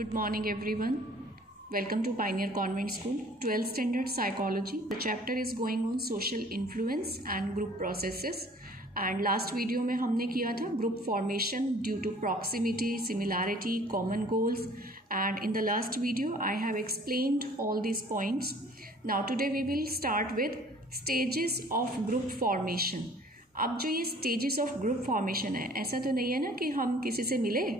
Good morning, everyone. Welcome to Pioneer Convent School, 12th Standard Psychology. The chapter is going on social influence and group processes. And last video में हमने किया था group formation due to proximity, similarity, common goals. And in the last video, I have explained all these points. Now today we will start with stages of group formation. अब जो ये stages of group formation है, ऐसा तो नहीं है ना कि हम किसी से मिले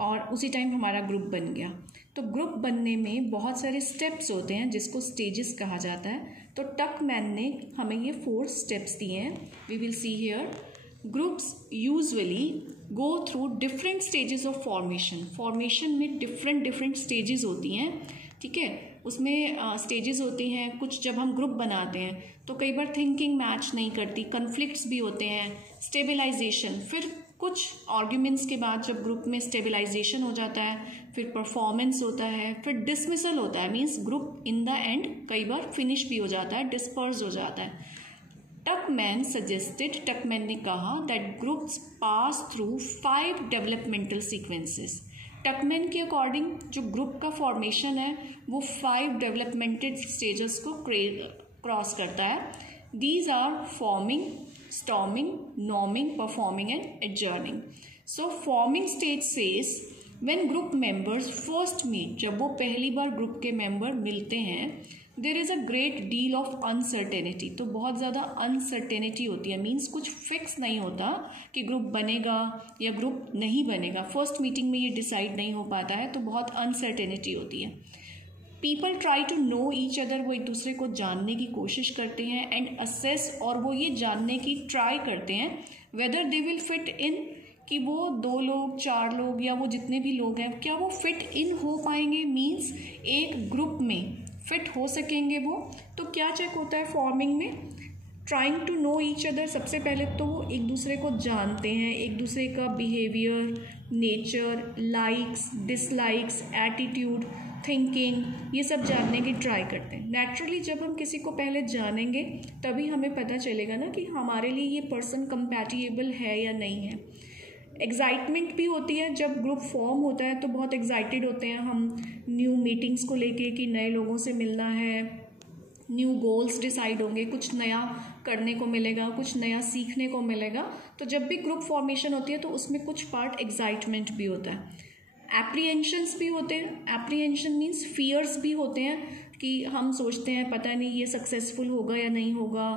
और उसी टाइम हमारा ग्रुप बन गया। तो ग्रुप बनने में बहुत सारे स्टेप्स होते हैं जिसको स्टेजेस कहा जाता है। तो टकमैन ने हमें ये 4 स्टेप्स दिए हैं। We will see here groups usually go through different stages of formation में डिफरेंट स्टेजेस होती हैं, ठीक है। उसमें स्टेजेस होती हैं कुछ। जब हम ग्रुप बनाते हैं तो कई बार थिंकिंग मैच नहीं करती, कन्फ्लिक्ट्स भी होते हैं, स्टेबलाइजेशन, फिर कुछ आर्ग्यूमेंट्स के बाद जब ग्रुप में स्टेबलाइजेशन हो जाता है, फिर परफॉर्मेंस होता है, फिर डिसमिसल होता है। Means group in the end कई बार फिनिश भी हो जाता है, डिस्पर्स हो जाता है। टकमैन ने कहा that groups pass through 5 developmental sequences. टकमैन के अकॉर्डिंग जो ग्रुप का फॉर्मेशन है वो 5 डेवलपमेंटल स्टेजेस को क्रॉस करता है। These are forming, storming, norming, performing and adjourning. So forming stage says when group members first meet, जब वो पहली बार ग्रुप के मेंबर मिलते हैं, there is a great deal of uncertainty. तो बहुत ज़्यादा अनसर्टेनिटी होती है। मीन्स कुछ फिक्स नहीं होता कि ग्रुप बनेगा या ग्रुप नहीं बनेगा। फर्स्ट मीटिंग में ये डिसाइड नहीं हो पाता है, तो बहुत अनसर्टेनिटी होती है। People try to know each other, वो एक दूसरे को जानने की कोशिश करते हैं, एंड असेस, और वो ये जानने की ट्राई करते हैं whether they will fit in, कि वो 2 लोग 4 लोग या वो जितने भी लोग हैं क्या वो फिट इन हो पाएंगे, मीन्स एक ग्रुप में फिट हो सकेंगे वो। तो क्या चेक होता है फॉर्मिंग में? Trying to know each other. सबसे पहले तो वो एक दूसरे को जानते हैं, एक दूसरे का behaviour, nature, likes, dislikes, attitude, thinking, ये सब जानने की ट्राई करते हैं। नेचुरली जब हम किसी को पहले जानेंगे तभी हमें पता चलेगा ना कि हमारे लिए ये पर्सन कंपैटिबल है या नहीं है। एक्साइटमेंट भी होती है जब ग्रुप फॉर्म होता है, तो बहुत एक्साइटेड होते हैं हम न्यू मीटिंग्स को लेके कि नए लोगों से मिलना है, न्यू गोल्स डिसाइड होंगे, कुछ नया करने को मिलेगा, कुछ नया सीखने को मिलेगा। तो जब भी ग्रुप फॉर्मेशन होती है तो उसमें कुछ पार्ट एक्साइटमेंट भी होता है, एप्रीहेंशंस भी होते हैं। एप्रीहेंशन मीन्स फियर्स भी होते हैं कि हम सोचते हैं पता नहीं ये सक्सेसफुल होगा या नहीं होगा,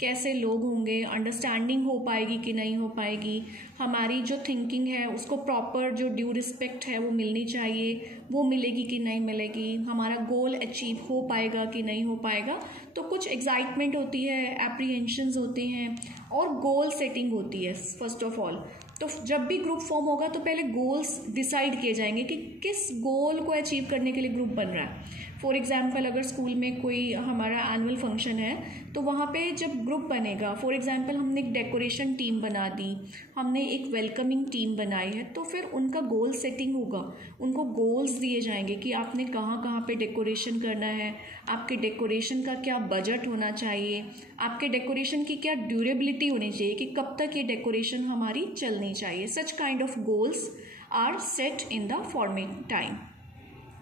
कैसे लोग होंगे, अंडरस्टैंडिंग हो पाएगी कि नहीं हो पाएगी, हमारी जो थिंकिंग है उसको प्रॉपर जो ड्यू रिस्पेक्ट है वो मिलनी चाहिए, वो मिलेगी कि नहीं मिलेगी, हमारा गोल अचीव हो पाएगा कि नहीं हो पाएगा। तो कुछ एक्साइटमेंट होती है, एप्रीहेंशंस होते हैं, और गोल सेटिंग होती है फर्स्ट ऑफ ऑल। तो जब भी ग्रुप फॉर्म होगा तो पहले गोल्स डिसाइड किए जाएंगे कि किस गोल को अचीव करने के लिए ग्रुप बन रहा है। फॉर एग्जांपल अगर स्कूल में कोई हमारा एनुअल फंक्शन है तो वहाँ पे जब ग्रुप बनेगा, फॉर एग्जांपल हमने एक डेकोरेशन टीम बना दी, हमने एक वेलकमिंग टीम बनाई है, तो फिर उनका गोल सेटिंग होगा, उनको गोल्स दिए जाएंगे कि आपने कहाँ कहाँ पे डेकोरेशन करना है, आपके डेकोरेशन का क्या बजट होना चाहिए, आपके डेकोरेशन की क्या ड्यूरेबिलिटी होनी चाहिए, कि कब तक ये डेकोरेशन हमारी चलनी चाहिए। Such kind of goals are set in the forming time.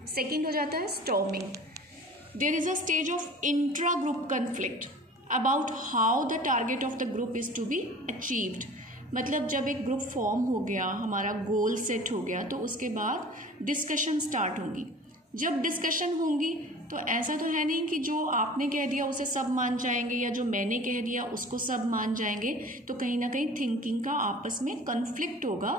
Second हो जाता है storming. There is a stage of intra group conflict about how the target of the group is to be achieved. मतलब जब एक group form हो गया, हमारा goal set हो गया, तो उसके बाद डिस्कशन स्टार्ट होंगी। जब डिस्कशन होंगी तो ऐसा तो है नहीं कि जो आपने कह दिया उसे सब मान जाएंगे या जो मैंने कह दिया उसको सब मान जाएंगे। तो कहीं ना कहीं थिंकिंग का आपस में कन्फ्लिक्ट होगा,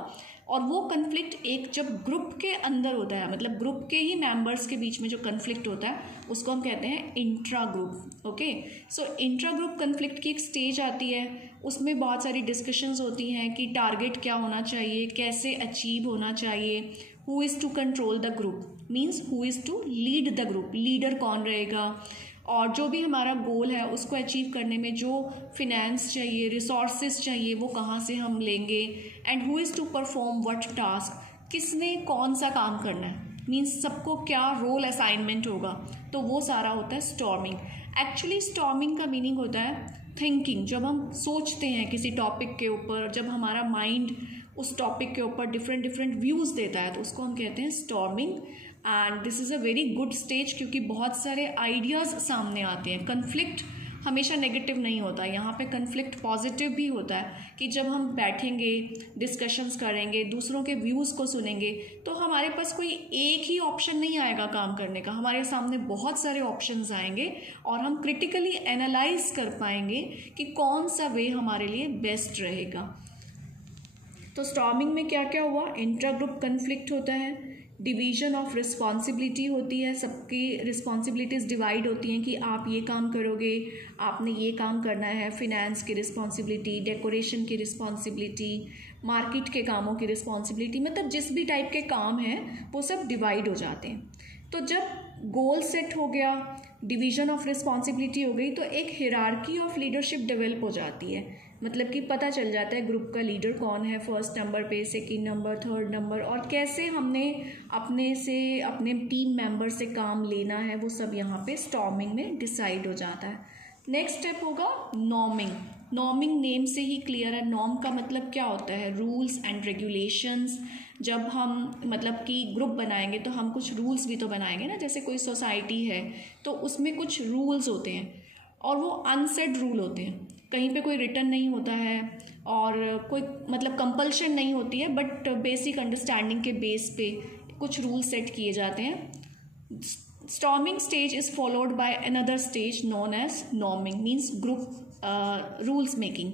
और वो कन्फ्लिक्ट एक जब ग्रुप के अंदर होता है, मतलब ग्रुप के ही मेंबर्स के बीच में जो कन्फ्लिक्ट होता है उसको हम कहते हैं इंट्रा ग्रुप। ओके, सो इंट्रा ग्रुप कन्फ्लिक्ट की एक स्टेज आती है, उसमें बहुत सारी डिस्कशंस होती हैं कि टारगेट क्या होना चाहिए, कैसे अचीव होना चाहिए, who is to control the group, means who is to lead the group, leader कौन रहेगा, और जो भी हमारा गोल है उसको अचीव करने में जो फिनेंस चाहिए, रिसोर्सेज चाहिए, वो कहाँ से हम लेंगे, and who is to perform what task, किसने कौन सा काम करना है, मीन्स सबको क्या रोल असाइनमेंट होगा। तो वो सारा होता है स्टॉर्मिंग। एक्चुअली स्टॉर्मिंग का मीनिंग होता है थिंकिंग। जब हम सोचते हैं किसी टॉपिक के ऊपर, जब हमारा माइंड उस टॉपिक के ऊपर डिफरेंट व्यूज़ देता है, तो उसको हम कहते हैं storming. And this is a very good stage, क्योंकि बहुत सारे आइडियाज़ सामने आते हैं। कन्फ्लिक्ट हमेशा नेगेटिव नहीं होता, यहाँ पे कन्फ्लिक्ट पॉजिटिव भी होता है कि जब हम बैठेंगे, डिस्कशंस करेंगे, दूसरों के व्यूज़ को सुनेंगे, तो हमारे पास कोई एक ही ऑप्शन नहीं आएगा काम करने का, हमारे सामने बहुत सारे ऑप्शंस आएंगे और हम क्रिटिकली एनालाइज कर पाएंगे कि कौन सा वे हमारे लिए बेस्ट रहेगा। तो स्टॉर्मिंग में क्या क्या हुआ, इंट्रा ग्रुप कन्फ्लिक्ट होता है, डिवीजन ऑफ रिस्पॉन्सिबिलिटी होती है, सबकी रिस्पॉन्सिबिलिटीज़ डिवाइड होती हैं कि आप ये काम करोगे, आपने ये काम करना है, फिनेंस की रिस्पॉन्सिबिलिटी, डेकोरेशन की रिस्पॉन्सिबिलिटी, मार्केट के कामों की रिस्पॉन्सिबिलिटी, मतलब जिस भी टाइप के काम हैं वो सब डिवाइड हो जाते हैं। तो जब गोल सेट हो गया, डिवीजन ऑफ रिस्पॉन्सिबिलिटी हो गई, तो एक हिरार्की ऑफ लीडरशिप डेवलप हो जाती है, मतलब कि पता चल जाता है ग्रुप का लीडर कौन है, फर्स्ट नंबर पे, सेकंड नंबर, थर्ड नंबर, और कैसे हमने अपने टीम मेंबर से काम लेना है, वो सब यहाँ पे स्टॉर्मिंग में डिसाइड हो जाता है। नेक्स्ट स्टेप होगा नॉर्मिंग। नॉर्मिंग नेम से ही क्लियर है, नॉर्म का मतलब क्या होता है, रूल्स एंड रेगुलेशंस। जब हम मतलब कि ग्रुप बनाएंगे तो हम कुछ रूल्स भी तो बनाएंगे ना, जैसे कोई सोसाइटी है तो उसमें कुछ रूल्स होते हैं और वो अनसेड रूल होते हैं, कहीं पे कोई रिटर्न नहीं होता है और कोई मतलब कंपल्शन नहीं होती है, बट बेसिक अंडरस्टैंडिंग के बेस पे कुछ रूल सेट किए जाते हैं। Storming stage is followed by another stage known as norming, means group rules making.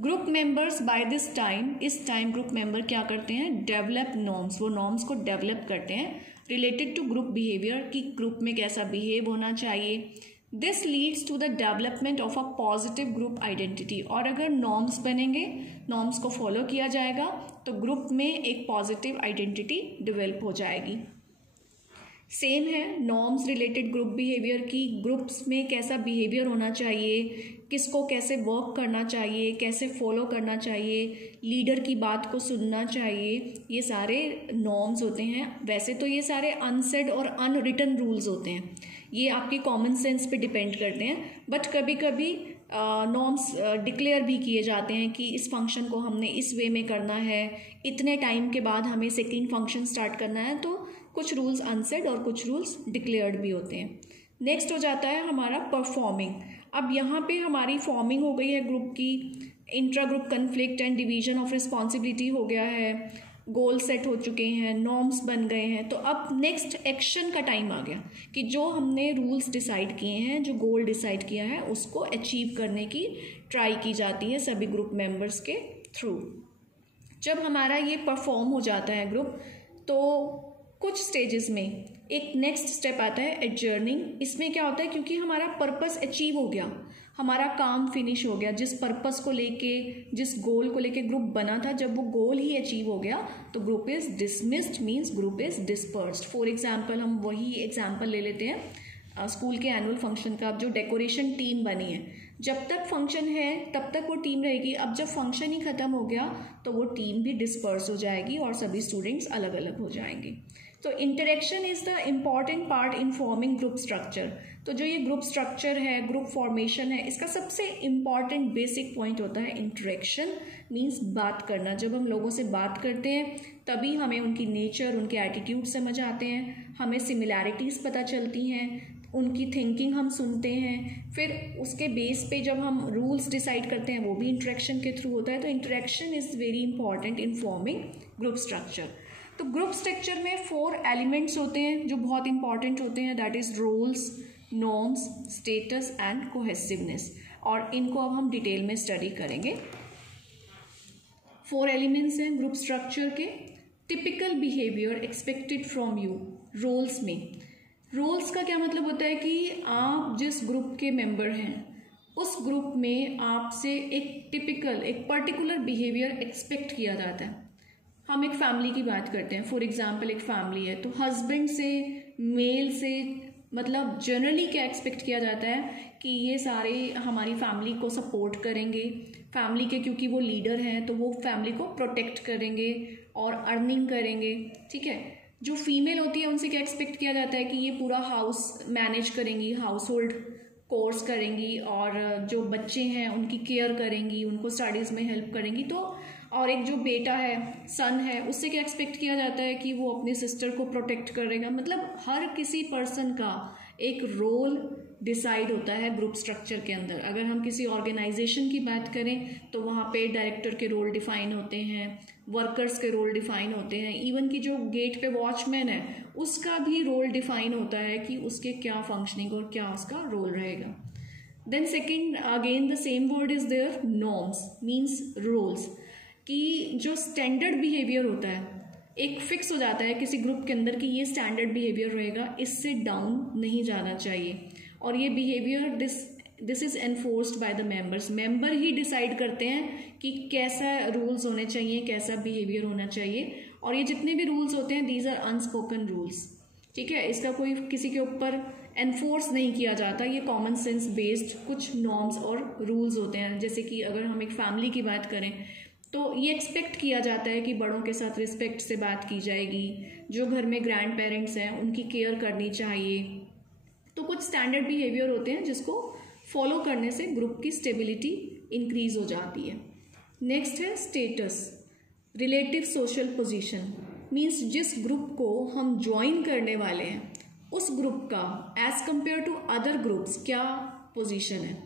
Group members by this time, इस टाइम ग्रुप मेंबर क्या करते हैं, डेवलप नॉर्म्स, वो नॉर्म्स को डेवलप करते हैं रिलेटेड टू ग्रुप बिहेवियर, कि ग्रुप में कैसा बिहेव होना चाहिए। This leads to the development of a positive group identity, और अगर नॉर्म्स बनेंगे, नॉर्म्स को फॉलो किया जाएगा तो ग्रुप में एक पॉजिटिव आइडेंटिटी डेवलप हो जाएगी। सेम है नॉर्म्स रिलेटेड ग्रुप बिहेवियर की, ग्रुप्स में कैसा बिहेवियर होना चाहिए, किसको कैसे वर्क करना चाहिए, कैसे फॉलो करना चाहिए, लीडर की बात को सुनना चाहिए, ये सारे नॉर्म्स होते हैं। वैसे तो ये सारे अनसेड और अनरिटन रूल्स होते हैं, ये आपकी कॉमन सेंस पे डिपेंड करते हैं, बट कभी कभी नॉर्म्स डिक्लेयर भी किए जाते हैं कि इस फंक्शन को हमने इस वे में करना है, इतने टाइम के बाद हमें सेकेंड फंक्शन स्टार्ट करना है, तो कुछ रूल्स अनसेड और कुछ रूल्स डिक्लेयर्ड भी होते हैं। नेक्स्ट हो जाता है हमारा परफॉर्मिंग। अब यहाँ पे हमारी फॉर्मिंग हो गई है ग्रुप की, intra group conflict and division of responsibility हो गया है, गोल सेट हो चुके हैं, नॉर्म्स बन गए हैं। तो अब नेक्स्ट एक्शन का टाइम आ गया कि जो हमने रूल्स डिसाइड किए हैं, जो गोल डिसाइड किया है, उसको अचीव करने की ट्राई की जाती है सभी ग्रुप मेंबर्स के थ्रू। जब हमारा ये परफॉर्म हो जाता है ग्रुप, तो कुछ स्टेजेस में एक नेक्स्ट स्टेप आता है एडजर्निंग। इसमें क्या होता है, क्योंकि हमारा पर्पस अचीव हो गया, हमारा काम फिनिश हो गया, जिस पर्पस को लेके, जिस गोल को लेके ग्रुप बना था, जब वो गोल ही अचीव हो गया तो group is dismissed, means group is dispersed. For example हम वही एग्जाम्पल ले लेते हैं स्कूल के एनुअल फंक्शन का। जो डेकोरेशन टीम बनी है, जब तक फंक्शन है तब तक वो टीम रहेगी, अब जब फंक्शन ही ख़त्म हो गया तो वो टीम भी डिस्पर्स हो जाएगी और सभी स्टूडेंट्स अलग अलग हो जाएंगे। तो interaction is the important part in forming group structure. तो जो ये ग्रुप स्ट्रक्चर है, ग्रुप फॉर्मेशन है, इसका सबसे इम्पॉर्टेंट बेसिक पॉइंट होता है इंटरेक्शन, मीन्स बात करना। जब हम लोगों से बात करते हैं तभी हमें उनकी नेचर, उनके एटीट्यूड समझ आते हैं, हमें सिमिलैरिटीज़ पता चलती हैं, उनकी थिंकिंग हम सुनते हैं, फिर उसके बेस पे जब हम रूल्स डिसाइड करते हैं वो भी इंटरेक्शन के थ्रू होता है। तो interaction is very important in forming group structure. तो ग्रुप स्ट्रक्चर में 4 एलिमेंट्स होते हैं जो बहुत इंपॉर्टेंट होते हैं, that is roles, norms, status and cohesiveness, और इनको अब हम डिटेल में स्टडी करेंगे। 4 एलिमेंट्स हैं ग्रुप स्ट्रक्चर के। Typical behaviour expected from you, roles में। रोल्स का क्या मतलब होता है कि आप जिस ग्रुप के मेंबर हैं उस ग्रुप में आपसे एक टिपिकल, एक पर्टिकुलर बिहेवियर एक्सपेक्ट किया जाता है। हम एक फैमिली की बात करते हैं, फॉर एग्जांपल एक फैमिली है, तो हस्बैंड से, मेल से मतलब जनरली क्या एक्सपेक्ट किया जाता है कि ये सारे हमारी फैमिली को सपोर्ट करेंगे, फैमिली के क्योंकि वो लीडर हैं तो वो फैमिली को प्रोटेक्ट करेंगे और अर्निंग करेंगे, ठीक है। जो फीमेल होती है उनसे क्या एक्सपेक्ट किया जाता है कि ये पूरा हाउस मैनेज करेंगी, हाउस होल्ड कोर्स करेंगी, और जो बच्चे हैं उनकी केयर करेंगी, उनको स्टडीज़ में हेल्प करेंगी। तो और एक जो बेटा है, सन है, उससे क्या एक्सपेक्ट किया जाता है कि वो अपने सिस्टर को प्रोटेक्ट करेगा। मतलब हर किसी पर्सन का एक रोल डिसाइड होता है ग्रुप स्ट्रक्चर के अंदर। अगर हम किसी ऑर्गेनाइजेशन की बात करें तो वहाँ पे डायरेक्टर के रोल डिफाइन होते हैं, वर्कर्स के रोल डिफाइन होते हैं, इवन कि जो गेट पे वॉचमैन है उसका भी रोल डिफाइन होता है कि उसके क्या फंक्शनिंग और क्या उसका रोल रहेगा। Then second, again the same word is there, norms means rules, कि जो स्टैंडर्ड बिहेवियर होता है एक फिक्स हो जाता है किसी ग्रुप के अंदर कि ये स्टैंडर्ड बिहेवियर रहेगा, इससे डाउन नहीं जाना चाहिए। और ये behaviour this is enforced by the members. Member he decide करते हैं कि कैसा रूल्स होने चाहिए, कैसा बिहेवियर होना चाहिए। और ये जितने भी रूल्स होते हैं दीज आर अनस्पोकन रूल्स, ठीक है। इसका कोई किसी के ऊपर एनफोर्स नहीं किया जाता, ये कॉमन सेंस बेस्ड कुछ नॉर्म्स और रूल्स होते हैं। जैसे कि अगर हम एक फैमिली की बात करें तो ये एक्सपेक्ट किया जाता है कि बड़ों के साथ रिस्पेक्ट से बात की जाएगी, जो घर में ग्रैंड पेरेंट्स हैं उनकी केयर करनी चाहिए। तो कुछ स्टैंडर्ड बिहेवियर होते हैं जिसको फॉलो करने से ग्रुप की स्टेबिलिटी इंक्रीज हो जाती है। नेक्स्ट है status, relative social position, means जिस ग्रुप को हम ज्वाइन करने वाले हैं उस ग्रुप का as compare to other groups क्या पोजीशन है।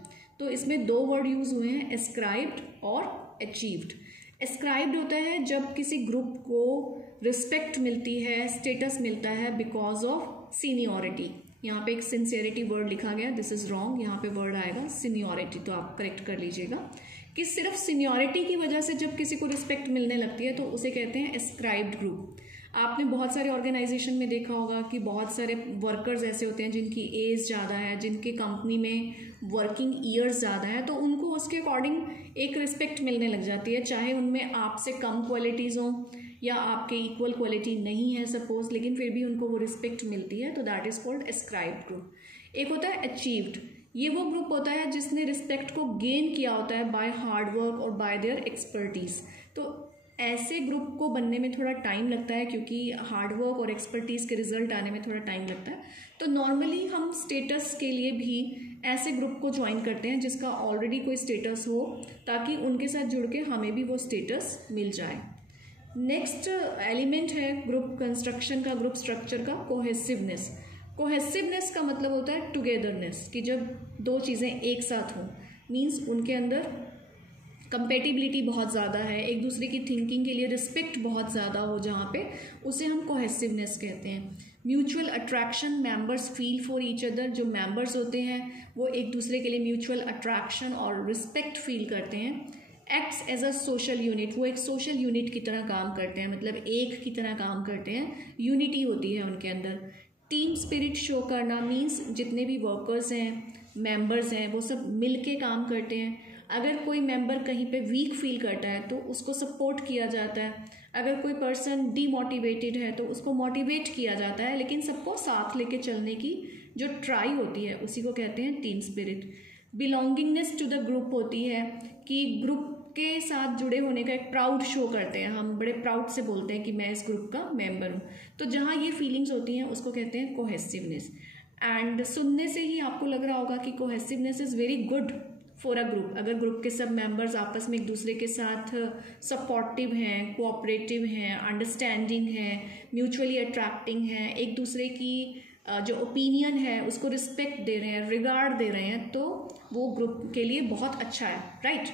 तो इसमें दो वर्ड यूज हुए हैं, एस्क्राइब्ड और अचीव्ड। एस्क्राइब्ड होता है जब किसी ग्रुप को रिस्पेक्ट मिलती है, स्टेटस मिलता है बिकॉज ऑफ सीनियरिटी। यहाँ पे एक सिंसियरिटी वर्ड लिखा गया, दिस इज रॉन्ग, यहाँ पे वर्ड आएगा सीनियरिटी, तो आप करेक्ट कर लीजिएगा कि सिर्फ सीनियरिटी की वजह से जब किसी को रिस्पेक्ट मिलने लगती है तो उसे कहते हैं एस्क्राइब्ड ग्रुप। आपने बहुत सारे ऑर्गेनाइजेशन में देखा होगा कि बहुत सारे वर्कर्स ऐसे होते हैं जिनकी एज ज़्यादा है, जिनके कंपनी में वर्किंग ईयर्स ज़्यादा है, तो उनको उसके अकॉर्डिंग एक रिस्पेक्ट मिलने लग जाती है, चाहे उनमें आपसे कम क्वालिटीज़ हों या आपके इक्वल क्वालिटी नहीं है सपोज, लेकिन फिर भी उनको वो रिस्पेक्ट मिलती है, तो that is called ascribed group. एक होता है अचीव्ड, ये वो ग्रुप होता है जिसने रिस्पेक्ट को गेन किया होता है बाय हार्ड वर्क और बाय देयर एक्सपर्टीज। तो ऐसे ग्रुप को बनने में थोड़ा टाइम लगता है क्योंकि हार्ड वर्क और एक्सपर्टीज के रिजल्ट आने में थोड़ा टाइम लगता है। तो नॉर्मली हम स्टेटस के लिए भी ऐसे ग्रुप को ज्वाइन करते हैं जिसका ऑलरेडी कोई स्टेटस हो, ताकि उनके साथ जुड़ के हमें भी वो स्टेटस मिल जाए। नेक्स्ट एलिमेंट है ग्रुप कंस्ट्रक्शन का, ग्रुप स्ट्रक्चर का, कोहेसिवनेस। कोहेसिवनेस का मतलब होता है टुगेदरनेस, कि जब दो चीज़ें एक साथ हों, मीन्स उनके अंदर कंपेटिबिलिटी बहुत ज़्यादा है, एक दूसरे की थिंकिंग के लिए रिस्पेक्ट बहुत ज़्यादा हो, जहाँ पे उसे हम कोहेसिवनेस कहते हैं। Mutual attraction, members feel for each other, जो मेंबर्स होते हैं वो एक दूसरे के लिए म्यूचुअल अट्रैक्शन और रिस्पेक्ट फील करते हैं। Acts as a social unit, वो एक सोशल यूनिट की तरह काम करते हैं, मतलब एक की तरह काम करते हैं, यूनिटी होती है उनके अंदर। टीम स्पिरिट शो करना मीन्स जितने भी वर्कर्स हैं, मेंबर्स हैं, वो सब मिल के काम करते हैं। अगर कोई मेंबर कहीं पे वीक फील करता है तो उसको सपोर्ट किया जाता है, अगर कोई पर्सन डीमोटिवेटेड है तो उसको मोटिवेट किया जाता है, लेकिन सबको साथ लेके चलने की जो ट्राई होती है उसी को कहते हैं team spirit. Belongingness to the group होती है कि ग्रुप के साथ जुड़े होने का एक प्राउड शो करते हैं, हम बड़े प्राउड से बोलते हैं कि मैं इस ग्रुप का मेंबर हूँ। तो जहाँ ये फीलिंग्स होती हैं उसको कहते हैं कोहेसिवनेस। एंड सुनने से ही आपको लग रहा होगा कि cohesiveness is very good for a group. अगर ग्रुप के सब मेंबर्स आपस में एक दूसरे के साथ सपोर्टिव हैं, कोऑपरेटिव हैं, अंडरस्टैंडिंग हैं, म्यूचुअली अट्रैक्टिंग हैं, एक दूसरे की जो ओपिनियन है उसको रिस्पेक्ट दे रहे हैं, रिगार्ड दे रहे हैं, तो वो ग्रुप के लिए बहुत अच्छा है, राइट।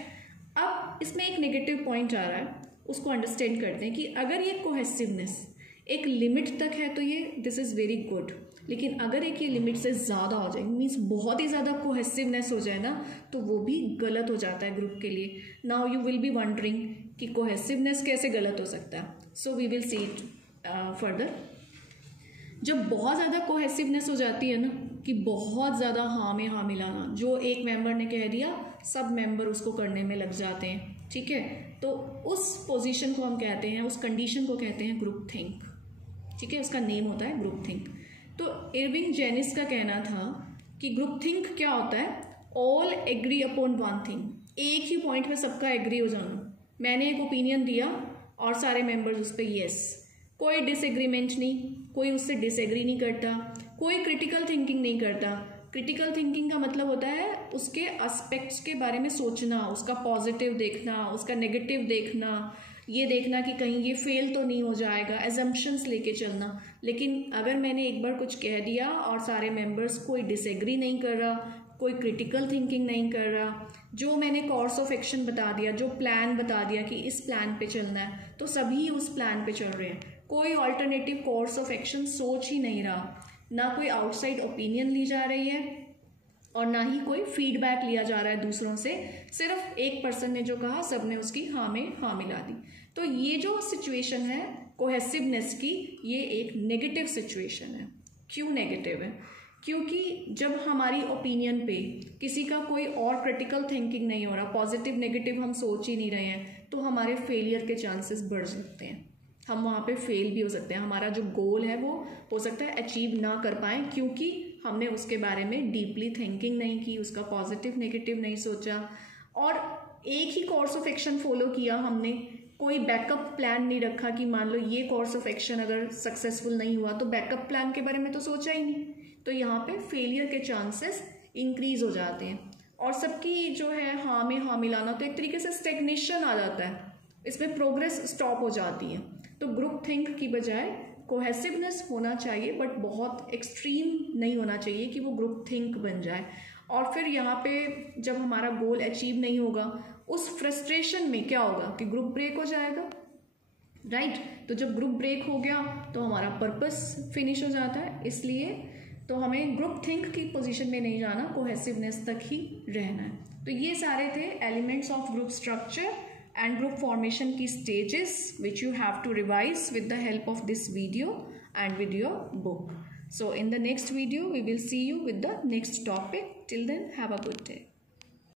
अब इसमें एक नेगेटिव पॉइंट आ रहा है, उसको अंडरस्टैंड करते हैं कि अगर ये कोहेसिवनेस एक लिमिट तक है तो ये दिस इज़ वेरी गुड, लेकिन अगर एक ये लिमिट से ज़्यादा हो जाए, मीन्स बहुत ही ज़्यादा कोहेसिवनेस हो जाए ना, तो वो भी गलत हो जाता है ग्रुप के लिए। Now you will be wondering कि कोहेसिवनेस कैसे गलत हो सकता है, so we will see it further. जब बहुत ज़्यादा कोहेसिवनेस हो जाती है ना, कि बहुत ज़्यादा हाँ में हाँ मिलाना, जो एक मेंबर ने कह दिया सब मेंबर उसको करने में लग जाते हैं, ठीक है, तो उस पोजीशन को हम कहते हैं, उस कंडीशन को कहते हैं ग्रुप थिंक, ठीक है, उसका नेम होता है ग्रुप थिंक। तो इरविंग जेनिस का कहना था कि ग्रुप थिंक क्या होता है, all agree upon one thing, एक ही पॉइंट पे सबका एग्री हो जाना। मैंने एक ओपिनियन दिया और सारे मेंबर्स उस पर येस, कोई डिसएग्रीमेंट नहीं, कोई उससे डिसएग्री नहीं करता, कोई क्रिटिकल थिंकिंग नहीं करता। क्रिटिकल थिंकिंग का मतलब होता है उसके एस्पेक्ट्स के बारे में सोचना, उसका पॉजिटिव देखना, उसका नेगेटिव देखना, ये देखना कि कहीं ये फेल तो नहीं हो जाएगा, एजम्पशंस लेके चलना। लेकिन अगर मैंने एक बार कुछ कह दिया और सारे मेंबर्स कोई डिसएग्री नहीं कर रहा, कोई क्रिटिकल थिंकिंग नहीं कर रहा, जो मैंने कोर्स ऑफ एक्शन बता दिया, जो प्लान बता दिया कि इस प्लान पे चलना है, तो सभी उस प्लान पे चल रहे हैं। कोई ऑल्टरनेटिव कोर्स ऑफ एक्शन सोच ही नहीं रहा, ना कोई आउटसाइड ओपिनियन ली जा रही है और ना ही कोई फीडबैक लिया जा रहा है दूसरों से। सिर्फ एक पर्सन ने जो कहा सब ने उसकी हाँ में हाँ मिला दी। तो ये जो सिचुएशन है कोहेसिवनेस की, ये एक नेगेटिव सिचुएशन है। क्यों नेगेटिव है? क्योंकि जब हमारी ओपिनियन पे किसी का कोई और क्रिटिकल थिंकिंग नहीं हो रहा, पॉजिटिव नेगेटिव हम सोच ही नहीं रहे हैं, तो हमारे फेलियर के चांसेस बढ़ सकते हैं। हम वहाँ पे फेल भी हो सकते हैं, हमारा जो गोल है वो हो सकता है अचीव ना कर पाएँ, क्योंकि हमने उसके बारे में डीपली थिंकिंग नहीं की, उसका पॉजिटिव नेगेटिव नहीं सोचा और एक ही कोर्स ऑफ एक्शन फॉलो किया हमने। कोई बैकअप प्लान नहीं रखा कि मान लो ये कोर्स ऑफ एक्शन अगर सक्सेसफुल नहीं हुआ तो बैकअप प्लान के बारे में तो सोचा ही नहीं। तो यहाँ पे फेलियर के चांसेस इंक्रीज हो जाते हैं और सबकी जो है हाँ में हाँ मिलाना, तो एक तरीके से स्टेग्नेशन आ जाता है, इसमें प्रोग्रेस स्टॉप हो जाती है। तो ग्रुप थिंक की बजाय कोहेसिवनेस होना चाहिए, बट बहुत एक्सट्रीम नहीं होना चाहिए कि वो ग्रुप थिंक बन जाए। और फिर यहाँ पे जब हमारा गोल अचीव नहीं होगा, उस फ्रस्ट्रेशन में क्या होगा कि ग्रुप ब्रेक हो जाएगा, राइट। तो जब ग्रुप ब्रेक हो गया तो हमारा पर्पस फिनिश हो जाता है। इसलिए तो हमें ग्रुप थिंक की पोजीशन में नहीं जाना, कोहेसिवनेस तक ही रहना है। तो ये सारे the elements of group structure and group formation key stages which you have to revise with the help of this video and with your book. So in the next video we will see you with the next topic. Till then, have a good day.